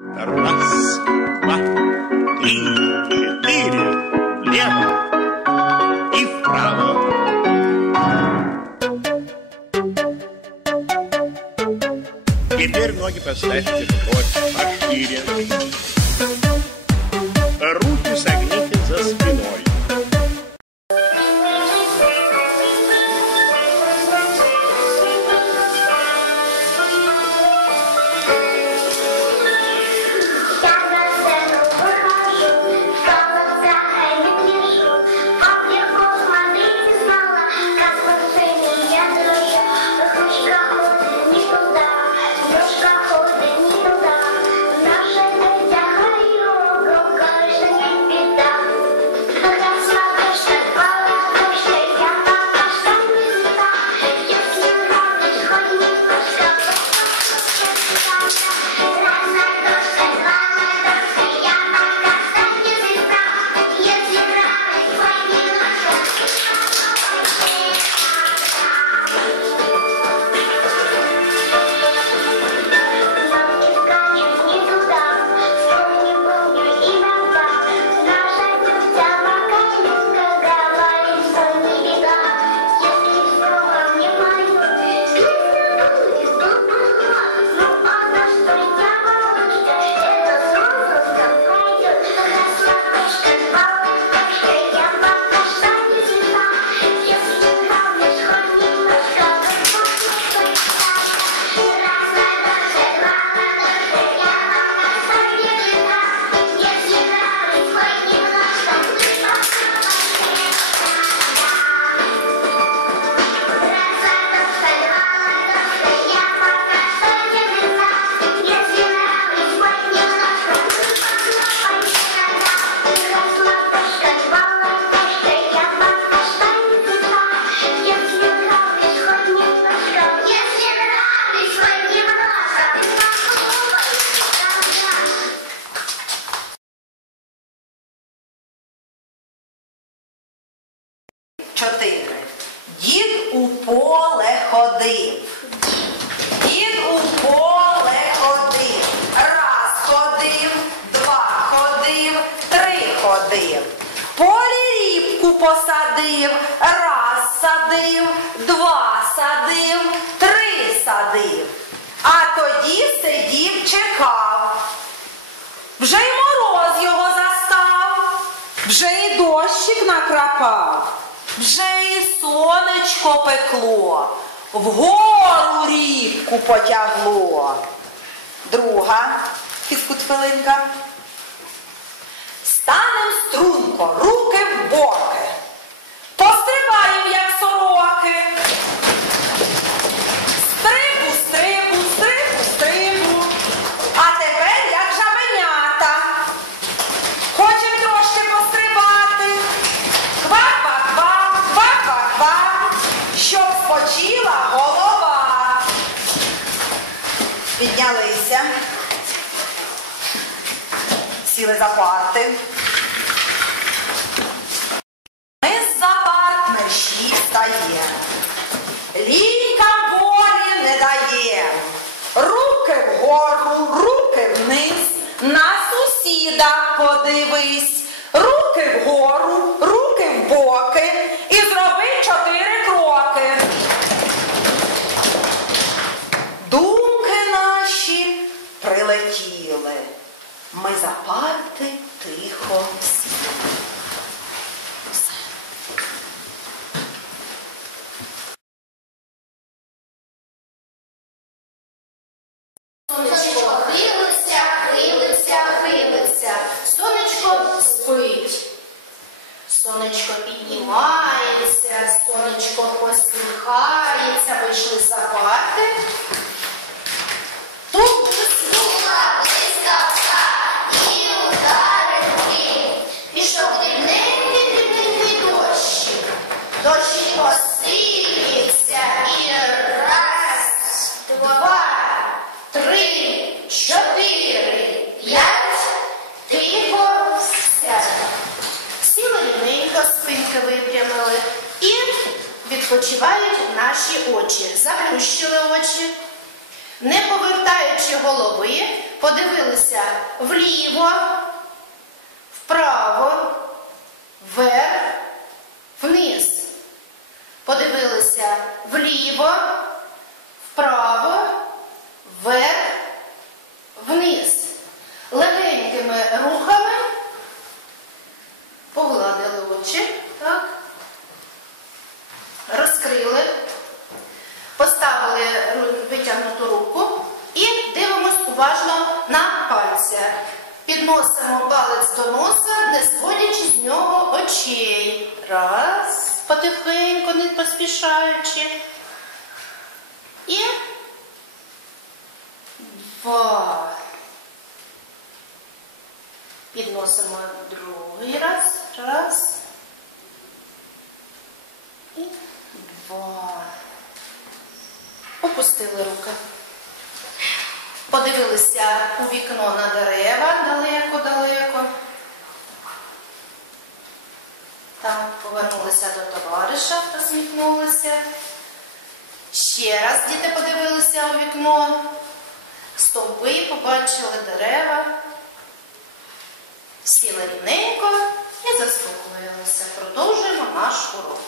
Раз, два, три, четыре. Влево и вправо. Теперь ноги поставьте вровь по шире. Руки 4. Дід у поле ходив. Дід у поле ходив. Раз ходив, два ходив, три ходив. Полі рібку посадив, раз садив, два садив, три садив. А тоді сидів, чекав. Вже й мороз його застав, вже й дощик накрапав вже і сонечко пекло, вгору рібку потягло. Друга фізкутфилинка. Станем струнко, Піднялися. Сіли за парти. Ми з-за парт мерщі встаєм. Лінькам волі не даєм. Руки вгору, руки вниз, на сусіда подивись. Руки вгору, руки в боки і зроби чотири кроки. Думки наші прилетіли. Ми за парти тихо сіли. Все. Сонечко хилиться, хилиться, хилиться. Сонечко спить. Сонечко піднімається, сонечко вийшли за парти. Тут блиснула блискавка і ударив грім. Пішов дрібненький, дрібненький. Дощик посилюється і раз, два, три, відпочивають наші очі. Заплющили очі. Не повертаючи голови, подивилися вліво, вправо, вверх, вниз. Подивилися вліво, пальця. Підносимо палець до носа, не зводячи з нього очей. Раз, потихеньку, не поспішаючи. І два. Підносимо другий раз. Раз. І два. Опустили руки. Подивилися у вікно на дерева далеко-далеко. Там повернулися до товариша, посміхнулися. Ще раз діти подивилися у вікно, стовпи побачили дерева, сіли рівненько і заспокоїлися. Продовжуємо наш урок.